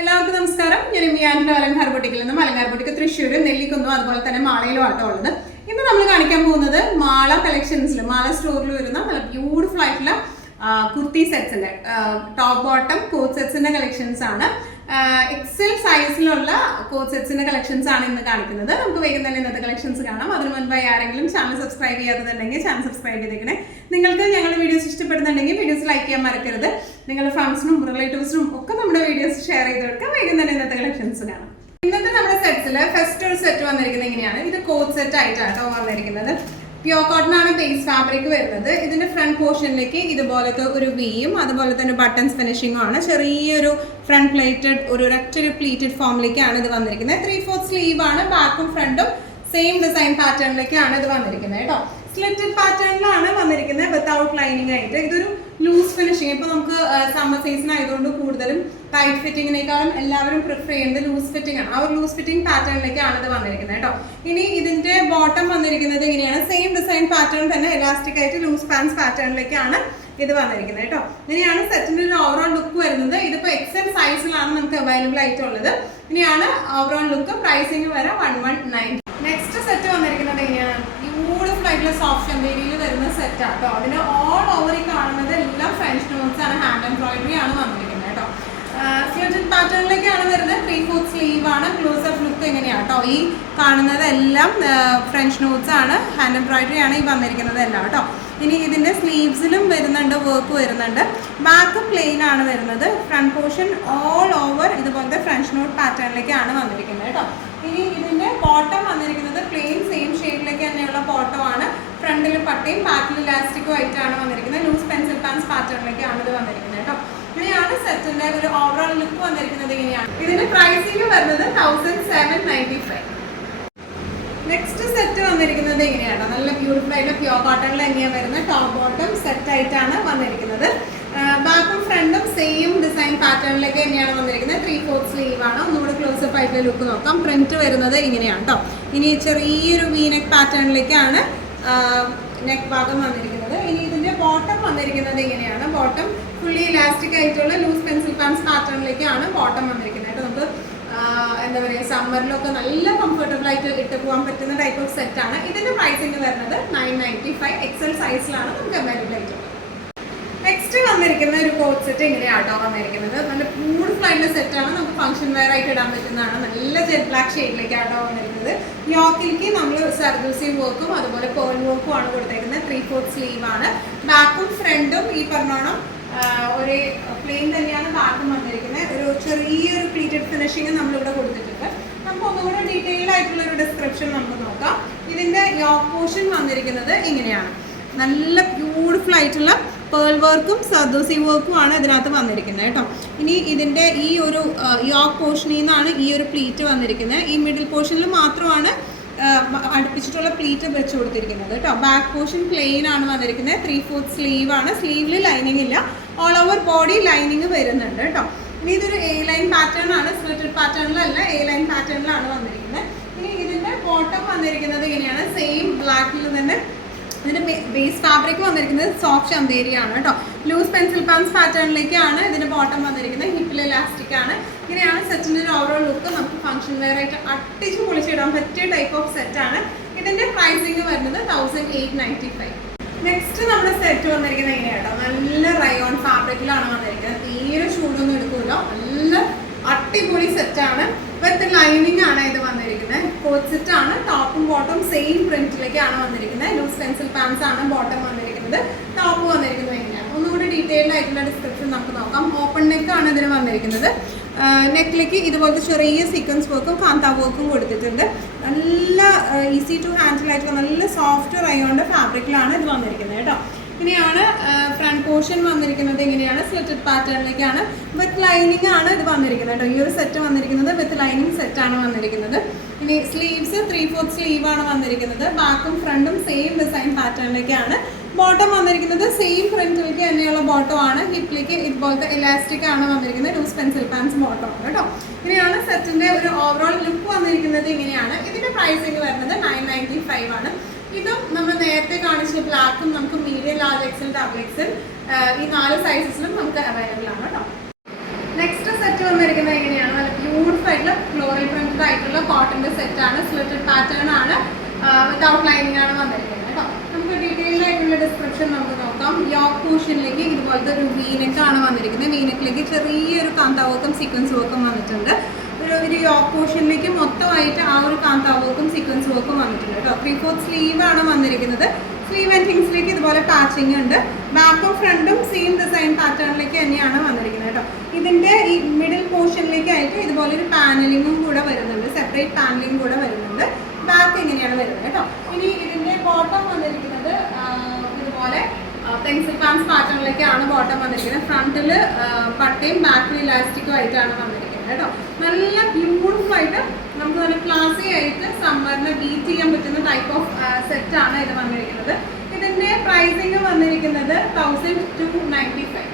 എല്ലാവർക്കും നമസ്കാരം. ഞാൻ മിയാൻ്റെ അലങ്കാർ ബൊട്ടിക്കിൽ നിന്നും അലങ്കാർ ബൊട്ടിക്ക് തൃശ്ശൂർ നെല്ലിക്കുന്നോ അതുപോലെ തന്നെ മാളയിലും ആട്ടോ ഉള്ളത്. ഇന്ന് നമ്മൾ കാണിക്കാൻ പോകുന്നത് മാള കളക്ഷൻസിൽ മാള സ്റ്റോറിൽ വരുന്ന നല്ല ബ്യൂട്ടിഫുൾ ആയിട്ടുള്ള കുർത്തി സെറ്റ്സിന്റെ ടോപ്പ് ബോട്ടം കോട്ട് സെറ്റ്സിന്റെ കളക്ഷൻസ് ആണ്. എക്സൽ സൈസിലുള്ള കോട്ട് സെറ്റ്സിന്റെ കളക്ഷൻസ് ആണ് ഇന്ന് കാണിക്കുന്നത്. നമുക്ക് വേഗം തന്നെ ഇന്നത്തെ കളക്ഷൻസ് കാണാം. അതിന് മുൻപായി ആരെങ്കിലും ചാനൽ സബ്സ്ക്രൈബ് ചെയ്യാത്തതുണ്ടെങ്കിൽ ചാനൽ സബ്സ്ക്രൈബ് ചെയ്തേക്കണേ. നിങ്ങൾക്ക് ഞങ്ങളുടെ വീഡിയോസ് ഇഷ്ടപ്പെടുന്നുണ്ടെങ്കിൽ വീഡിയോസ് ലൈക്ക് ചെയ്യാൻ മറക്കരുത്. നിങ്ങളുടെ ഫ്രണ്ട്സിനും റിലേറ്റീവ്സിനും ഒക്കെ നമ്മുടെ വീഡിയോസ് ഷെയർ ചെയ്ത് കൊടുക്കുക. വേഗം തന്നെ ഇന്നത്തെ കളക്ഷൻസ് കാണാം. ഇന്നത്തെ നമ്മുടെ സെറ്റ്സിൽ ഫസ്റ്റ് ഒരു സെറ്റ് വന്നിരിക്കുന്നത് ഇങ്ങനെയാണ്. ഇത് കോട്ട് സെറ്റ് ആയിട്ടാണ് വന്നിരിക്കുന്നത്. പ്യോർ കോട്ടൺ ആണ് ബേസ് ഫാബ്രിക് വരുന്നത്. ഇതിന്റെ ഫ്രണ്ട് പോർഷനിലേക്ക് ഇതുപോലത്തെ ഒരു വിയും അതുപോലെ തന്നെ ബട്ടൺസ് ഫിനിഷിംഗും ആണ്. ചെറിയൊരു ഫ്രണ്ട് പ്ലേറ്റഡ് ഒരു പ്ലീറ്റഡ് ഫോമിലേക്കാണ് ഇത് വന്നിരിക്കുന്നത്. 3/4 സ്ലീവ് ആണ്. ബാക്കും ഫ്രണ്ടും സെയിം ഡിസൈൻ പാറ്റേണിലേക്കാണ് ഇത് വന്നിരിക്കുന്നത് കേട്ടോ. സ്ലിറ്റഡ് പാറ്റേണിലാണ് വന്നിരിക്കുന്നത് വിത്തൗട്ട് ലൈനിങ് ആയിട്ട്. ഇതൊരു ലൂസ് ഫിനിഷിങ്. ഇപ്പൊ നമുക്ക് സമ്മർ സീസൺ ആയതുകൊണ്ട് കൂടുതലും ടൈറ്റ് ഫിറ്റിങ്ങിനേക്കാളും എല്ലാവരും പ്രിഫർ ചെയ്യുന്നത് ലൂസ് ഫിറ്റിംഗ് ആണ്. ആ ഒരു ലൂസ് ഫിറ്റിംഗ് പാറ്റേണിലേക്കാണ് ഇത് വന്നിരിക്കുന്നത് കേട്ടോ. ഇനി ഇതിന്റെ ബോട്ടം വന്നിരിക്കുന്നത് ഇങ്ങനെയാണ്. സെയിം ഡിസൈൻ പാറ്റേൺ തന്നെ എലാസ്റ്റിക് ആയിട്ട് ലൂസ് പാൻസ് പാറ്റേണിലേക്കാണ് ഇത് വന്നിരിക്കുന്നത് കേട്ടോ. ഇങ്ങനെയാണ് സെറ്റിന്റെ ഒരു ഓവറോൾ ലുക്ക് വരുന്നത്. ഇതിപ്പോ എക്സൽ സൈസിലാണ് നമുക്ക് അവൈലബിൾ ആയിട്ടുള്ളത്. ഇനിയാണ് ഓവറോൾ ലുക്ക്. പ്രൈസിങ് വരെ 119. നെക്സ്റ്റ് സെറ്റ് വന്നിരിക്കുന്നത് എങ്ങനെയാണ്? ബ്യൂട്ടിഫുൾ ആയിട്ടുള്ള സോഫ്റ്റ് ചന്തേരിയിൽ വരുന്ന സെറ്റ് ആണ് കേട്ടോ. അതിന് ഓൾ ഓവർ ഈ കാണുന്നത് എല്ലാം ഫ്രഞ്ച് നോട്ട്സ് ആണ്. ഹാൻഡ് എംബ്രോയിഡറി ആണ് വന്നിരിക്കുന്നത് കേട്ടോ. സ്ലിറ്റഡ് പാറ്റേണിലേക്കാണ് വരുന്നത്. 3/4 സ്ലീവ് ആണ്. ക്ലോസ് അപ്പ് ലുക്ക് എങ്ങനെയാണ് കേട്ടോ. ഈ കാണുന്നത് എല്ലാം ഫ്രഞ്ച് നോട്ട്സ് ആണ്. ഹാൻഡ് എംബ്രോയിഡറി ആണ് ഈ വന്നിരിക്കുന്നത് എല്ലാം കേട്ടോ. ഇനി ഇതിന്റെ സ്ലീവ്സിലും വരുന്നുണ്ട്, വർക്ക് വരുന്നുണ്ട്. ബാക്ക് പ്ലെയിൻ ആണ് വരുന്നത്. ഫ്രണ്ട് പോർഷൻ ഓൾ ഓവർ ഇതുപോലത്തെ ഫ്രഞ്ച് നോട്ട് പാറ്റേണിലേക്കാണ് വന്നിരിക്കുന്നത് കേട്ടോ. ഇനി ഇതിന്റെ ബോട്ടം വന്നിരിക്കുന്നത് പ്ലെയിൻ സെയിം ഷെയ്ഡിലേക്ക് തന്നെയുള്ള ബോട്ടം ആണ്. ഫ്രണ്ടിൽ പട്ടയും ബാക്കിൽ ഇലാസ്റ്റിക്കും ആയിട്ടാണ് വന്നിരിക്കുന്നത്. ലൂസ് പെൻസിൽ പാൻസ് പാറ്റേണിലേക്കാണ് ഇത് വന്നിരിക്കുന്നത് കേട്ടോ. ഇങ്ങനെയാണ് സെറ്റിന്റെ ഒരു ഓവറോൾ ലുക്ക് വന്നിരിക്കുന്നത്. ഇങ്ങനെയാണ് ഇതിന്റെ പ്രൈസിങ് വരുന്നത് 1795. നെക്സ്റ്റ് സെറ്റ് വന്നിരിക്കുന്നത് ഇങ്ങനെയാണ്. നല്ല ബ്യൂട്ടിഫുൾ ആയിട്ട് പ്യോർ കോട്ടണിൽ തന്നെയാണ് വരുന്നത്. ടോപ്പ് ബോട്ടം സെറ്റ് ആയിട്ടാണ് വന്നിരിക്കുന്നത്. ബാക്കും ഫ്രണ്ടും സെയിം ഡിസൈൻ പാറ്റേണിലേക്ക് തന്നെയാണ് വന്നിരിക്കുന്നത്. 3/4 സ്ലീവ് ആണ്. ഒന്നുകൂടി ക്ലോസപ്പ് ആയിട്ട് ലുക്ക് നോക്കാം. പ്രിന്റ് വരുന്നത് ഇങ്ങനെയാണ് കേട്ടോ. ഇനി ചെറിയൊരു വീനെക്ക് പാറ്റേണിലേക്കാണ് നെക്ക് ഭാഗം വന്നിരിക്കുന്നത്. ഇനി ഇതിന്റെ ബോട്ടം വന്നിരിക്കുന്നത് ഇങ്ങനെയാണ്. ബോട്ടം ഫുള്ളി ഇലാസ്റ്റിക് ആയിട്ടുള്ള ലൂസ് പെൻസിൽ പാൻസ് പാറ്റേണിലേക്കാണ് ബോട്ടം വന്നിരിക്കുന്നത് കേട്ടോ. നമുക്ക് എന്താ പറയുക, സമ്മറിലൊക്കെ നല്ല കംഫർട്ടബിൾ ആയിട്ട് ഇട്ട് പോകാൻ പറ്റുന്ന ടൈപ്പ് ഓഫ് സെറ്റ് ആണ്. ഇതിന്റെ പ്രൈസിങ് വരുന്നത് 995. എക്സൽ സൈസിലാണ് നമുക്ക് അവൈലബിൾ ആയിട്ടുള്ളത്. നെക്സ്റ്റ് വന്നിരിക്കുന്ന ഒരു കോട്ട് സെറ്റ് ഇങ്ങനെയാട്ടോ വന്നിരിക്കുന്നത്. നല്ല ബ്യൂട്ടിഫുൾ ആയിട്ടുള്ള സെറ്റാണ്. നമുക്ക് ഫംഗ്ഷൻ വെയർ ആയിട്ട് ഇടാൻ പറ്റുന്നതാണ്. നല്ല ജെറ്റ് ബ്ലാക്ക് ഷെയ്ഡിലേക്കാട്ടോ വന്നിരിക്കുന്നത്. യോക്കിലേക്ക് നമ്മൾ സർദൂസി വർക്കും അതുപോലെ പേൾ വർക്കും ആണ് കൊടുത്തേക്കുന്നത്. 3/4 സ്ലീവ് ആണ്. ബാക്കും ഫ്രണ്ടും ഈ പറഞ്ഞോണം ഒരു പ്ലെയിൻ തന്നെയാണ് ബാക്കും വന്നിരിക്കുന്നത്. ഒരു ചെറിയൊരു പ്ലീറ്റഡ് ഫിനിഷിങ് നമ്മളിവിടെ കൊടുത്തിട്ടുണ്ട്. നമുക്ക് ഒന്നുകൂടെ ഡീറ്റെയിൽ ആയിട്ടുള്ള ഒരു ഡിസ്ക്രിപ്ഷൻ നമുക്ക് നോക്കാം. ഇതിന്റെ യോക്ക് പോർഷൻ വന്നിരിക്കുന്നത് ഇങ്ങനെയാണ്. നല്ല ബ്യൂട്ടിഫുൾ ആയിട്ടുള്ള പേൾ വർക്കും സർദൂസി വർക്കും ആണ് ഇതിനകത്ത് വന്നിരിക്കുന്നത് കേട്ടോ. ഇനി ഇതിന്റെ ഈ ഒരു യോക്ക് പോർഷനിൽ നിന്നാണ് ഈ ഒരു പ്ലീറ്റ് വന്നിരിക്കുന്നത്. ഈ മിഡിൽ പോർഷനിൽ മാത്രമാണ് അടുപ്പിച്ചിട്ടുള്ള പ്ലീറ്റ് വെച്ച് കൊടുത്തിരിക്കുന്നത് കേട്ടോ. ബാക്ക് പോർഷൻ പ്ലെയിൻ ആണ് വന്നിരിക്കുന്നത്. 3/4 സ്ലീവ് ആണ്. സ്ലീവിൽ ലൈനിങ് ഇല്ല. ഓൾ ഓവർ ബോഡി ലൈനിങ് വരുന്നുണ്ട് കേട്ടോ. ഇനി ഇതൊരു എ ലൈൻ പാറ്റേൺ ആണ്. സ്ലിറ്റഡ് പാറ്റേണിലല്ല, എ ലൈൻ പാറ്റേണിലാണ് വന്നിരിക്കുന്നത്. ഇനി ഇതിന്റെ ബോട്ടം വന്നിരിക്കുന്നത് ഇങ്ങനെയാണ്. സെയിം ബ്ലാക്കിൽ തന്നെ ഇതിന്റെ ബേസ് ഫാബ്രിക് വന്നിരിക്കുന്നത് സോഫ്റ്റ് ചന്തേരിയാണ് കേട്ടോ. ലൂസ് പെൻസിൽ പാൻസ് പാറ്റേണിലേക്കാണ് ഇതിന്റെ ബോട്ടം വന്നിരിക്കുന്നത്. ഹിപ്പിൽ ഇലാസ്റ്റിക് ആണ്. ഇങ്ങനെയാണ് സെറ്റിന്റെ ഒരു ഓവറോൾ ലുക്ക്. നമുക്ക് ഫംഗ്ഷൻ വെയർ ആയിട്ട് അട്ടിച്ച് പൊളിച്ചിടാൻ പറ്റിയ ടൈപ്പ് ഓഫ് സെറ്റ് ആണ്. ഇതിന്റെ പ്രൈസിങ് വരുന്നത് 1895. നെക്സ്റ്റ് നമ്മുടെ സെറ്റ് വന്നിരിക്കുന്നത് എങ്ങനെയാട്ടോ. നല്ല റയോൺ ഫാബ്രിക്കിലാണ് വന്നിരിക്കുന്നത്. തീരെ ചൂടൊന്നും എടുക്കുമല്ലോ. നല്ല അടിപൊളി സെറ്റാണ്. വിത്ത് ലൈനിങ് ആണ് ഇത് വന്നിരിക്കുന്നത്. കോട്ട് സെറ്റ് ആണ്. ടോപ്പും ബോട്ടം സെയിം പ്രിന്റിലേക്കാണ് വന്നിരിക്കുന്നത്. ലൂസ് പെൻസിൽ പാൻസ് ആണ് ബോട്ടം വന്നിരിക്കുന്നത്. ടോപ്പ് വന്നിരിക്കുന്നത് എങ്ങനെയാണ് ഒന്നുകൂടി ഡീറ്റെയിൽഡ് ആയിട്ടുള്ള ഡിസ്ക്രിപ്ഷൻ നമുക്ക് നോക്കാം. ഓപ്പൺ നെക്ക് ആണ് ഇതിന് വന്നിരിക്കുന്നത്. നെക്കിലേക്ക് ഇതുപോലത്തെ ചെറിയ സീക്വൻസ് വർക്കും കാന്താ വർക്കും കൊടുത്തിട്ടുണ്ട്. നല്ല ഈസി ടു ഹാൻഡിൽ ആയിട്ടുള്ള നല്ല സോഫ്റ്റ് റയോണിന്റെ ഫാബ്രിക്കിലാണ് ഇത് വന്നിരിക്കുന്നത് കേട്ടോ. ഇനിയാണ് ഫ്രണ്ട് പോർഷൻ വന്നിരിക്കുന്നത് ഇങ്ങനെയാണ്. സ്ലിറ്റഡ് പാറ്റേണിലേക്കാണ്. വിത്ത് ലൈനിങ് ആണ് ഇത് വന്നിരിക്കുന്നത് കേട്ടോ. ഈ ഒരു സെറ്റ് വന്നിരിക്കുന്നത് വിത്ത് ലൈനിങ് സെറ്റ് ആണ് വന്നിരിക്കുന്നത്. ഇനി സ്ലീവ്സ് 3/4 സ്ലീവ് ആണ് വന്നിരിക്കുന്നത്. ബാക്കും ഫ്രണ്ടും സെയിം ഡിസൈൻ പാറ്റേണിലേക്കാണ്. ബോട്ടം വന്നിരിക്കുന്നത് സെയിം പ്രിന്റിലേക്ക് തന്നെയുള്ള ബോട്ടം ആണ്. ഹിപ്പിലേക്ക് ഇതുപോലത്തെ ഇലാസ്റ്റിക് ആണ് വന്നിരിക്കുന്നത്. ലൂസ് പെൻസിൽ പാൻസ് ബോട്ടം ആണ് കേട്ടോ. ഇങ്ങനെയാണ് സെറ്റിന്റെ ഒരു ഓവറോൾ ലുക്ക് വന്നിരിക്കുന്നത്. ഇങ്ങനെയാണ് ഇതിന്റെ പ്രൈസിങ് വരുന്നത് 995 ആണ്. ഇതും നമ്മൾ നേരത്തെ കാണിച്ച ബ്ലാക്കും നമുക്ക് medium, large XL, double XL ഈ 4 സൈസസിലും നമുക്ക് അവൈലബിൾ ആണ് കേട്ടോ. നെക്സ്റ്റ് സെറ്റ് വന്നിരിക്കുന്നത് എങ്ങനെയാണ്? ആയിട്ടുള്ള ഫ്ലോറൽ പ്രിന്റഡ് ആയിട്ടുള്ള കോട്ടന്റെ സെറ്റ് ആണ്. സ്ലിറ്റഡ് പാറ്റേൺ ആണ്, വിത്തൗട്ട് ലൈനിങ് ആണ് വന്നിരിക്കുന്നത് കേട്ടോ. നമുക്ക് ഡീറ്റെയിൽഡ് ആയിട്ടുള്ള ഡിസ്ക്രിപ്ഷൻ നമുക്ക് നോക്കാം. യോക്ക് പോർഷനിലേക്ക് ഇതുപോലത്തെ ഒരു വീനെക്ക് ആണ് വന്നിരിക്കുന്നത്. വീനെക്കിലേക്ക് ചെറിയൊരു കാന്ത വർക്കും സീക്വൻസ് വർക്കും വന്നിട്ടുണ്ട്. ഒരു യോക്ക് പോർഷനിലേക്ക് മൊത്തമായിട്ട് ആ ഒരു കാന്ത വർക്കും സീക്വൻസ് വർക്കും വന്നിട്ടുണ്ട് കേട്ടോ. 3/4 സ്ലീവ് ആണ് വന്നിരിക്കുന്നത്. സ്ലീവ് ആൻഡ് ഹിങ്സിലേക്ക് ഇതുപോലെ പാച്ചിങ് ഉണ്ട്. ബാക്കും ഫ്രണ്ടും സെയിം ഡിസൈൻ പാറ്റേണിലേക്ക് തന്നെയാണ് വന്നിരിക്കുന്നത് കേട്ടോ. ഇതിന്റെ ഈ മിഡിൽ പോർഷനിലേക്കായിട്ട് ഇതുപോലെ ഒരു പാനലിങ്ങും കൂടെ വരുന്നുണ്ട്, സെപ്പറേറ്റ് പാനലിംഗ് കൂടെ വരുന്നുണ്ട്. ബാക്ക് ഇങ്ങനെയാണ് വരുന്നത് കേട്ടോ. ഇനി ഇതിന്റെ ബോട്ടം വന്നിരിക്കുന്നത് ഇതുപോലെ പെൻസിൽ പാൻസ് പാറ്റേണിലേക്കാണ് ബോട്ടം വന്നിരിക്കുന്നത്. ഫ്രണ്ടിൽ പട്ടയും ബാക്കിൽ ഇലാസ്റ്റിക്കും ആയിട്ടാണ് വന്നിരിക്കുന്നത് കേട്ടോ. നല്ല ബ്യൂട്ടിഫുൾ ആയിട്ട് നമുക്ക് നല്ല ക്ലാസി ആയിട്ട് സമ്മറിനെ ബീറ്റ് ചെയ്യാൻ പറ്റുന്ന ടൈപ്പ് ഓഫ് സെറ്റ് ആണ് ഇത് വന്നിരിക്കുന്നത്. ഇതിന്റെ പ്രൈസിങ് വന്നിരിക്കുന്നത് 1295.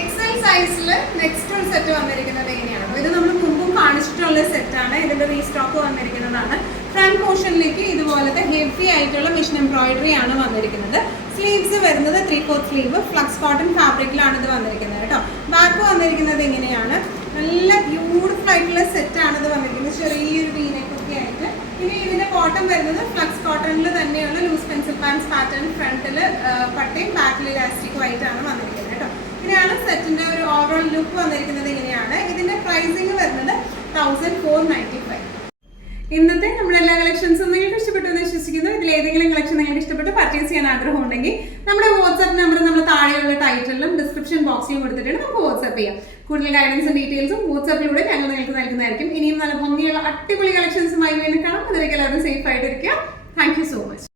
എക്സൽ സൈസിൽ നെക്സ്റ്റ് ഒരു സെറ്റ് വന്നിരിക്കുന്നത് എങ്ങനെയാണ്? ഇത് നമ്മൾ മുമ്പും കാണിച്ചിട്ടുള്ള സെറ്റാണ്. ഇതിന്റെ റീസ്റ്റോക്ക് വന്നിരിക്കുന്നതാണ്. ഫ്രണ്ട് പോർഷനിലേക്ക് ഇതുപോലത്തെ ഹെവി ആയിട്ടുള്ള മിഷൻ എംബ്രോയിഡറി ആണ് വന്നിരിക്കുന്നത്. സ്ലീവ്സ് വരുന്നത് 3/4 സ്ലീവ് ഫ്ലക്സ് കോട്ടൺ ഫാബ്രിക്കിലാണ് ഇത് വന്നിരിക്കുന്നത് കേട്ടോ. ബാക്ക് വന്നിരിക്കുന്നത് എങ്ങനെയാണ്? നല്ല ബ്യൂട്ടിഫുൾ ആയിട്ടുള്ള സെറ്റാണ് ഇത് വന്നിരിക്കുന്നത്, ചെറിയൊരു വീനെക്കൊക്കെ ആയിട്ട്. ഇനി ഇതിന്റെ ബോട്ടം വരുന്നത് ഫ്ലക്സ് കോട്ടണിൽ തന്നെയുള്ള ലൂസ് പെൻസിൽ പാൻസ് പാറ്റേൺ, ഫ്രണ്ടിൽ പട്ടയും ബാക്കിൽ ഇലാസ്റ്റിക്കും ആയിട്ടാണ് വന്നിരിക്കുന്നത് കേട്ടോ. ഇങ്ങനെയാണ് സെറ്റിന്റെ ഒരു ഓവറോൾ ലുക്ക് വന്നിരിക്കുന്നത്. ഇങ്ങനെയാണ് ഇതിന്റെ പ്രൈസിങ് വരുന്നത് 1495. ഇന്നത്തെ നമ്മുടെ എല്ലാ കളക്ഷൻസും നിങ്ങൾക്ക് ഇഷ്ടപ്പെട്ടു എന്ന് വിശ്വസിക്കുന്നു. ഇതിൽ ഏതെങ്കിലും കളക്ഷൻ നിങ്ങൾക്ക് ഇഷ്ടപ്പെട്ട് പർച്ചേസ് ചെയ്യാൻ ആഗ്രഹം ഉണ്ടെങ്കിൽ നമ്മുടെ വാട്സ്ആപ്പ് നമ്പർ നമ്മൾ താഴെയുള്ള ടൈറ്റിലും ഡിസ്ക്രിപ്ഷൻ ബോക്സിലും കൊടുത്തിട്ടുണ്ട്, നമുക്ക് വാട്സ്ആപ്പ് ചെയ്യാം. കൂടുതൽ ഗൈഡൻസും ഡീറ്റെയിൽസും വാട്സ്ആപ്പിലൂടെ ഞങ്ങൾ നിങ്ങൾക്ക് നൽകുന്നതായിരിക്കും. ഇനിയും നല്ല ഭംഗിയുള്ള അടിപൊളി കളക്ഷൻസുമായി വീണ്ടും കാണാം. അതിലേക്ക് എല്ലാവരും സേഫ് ആയിട്ടിരിക്കുക. Thank you so much.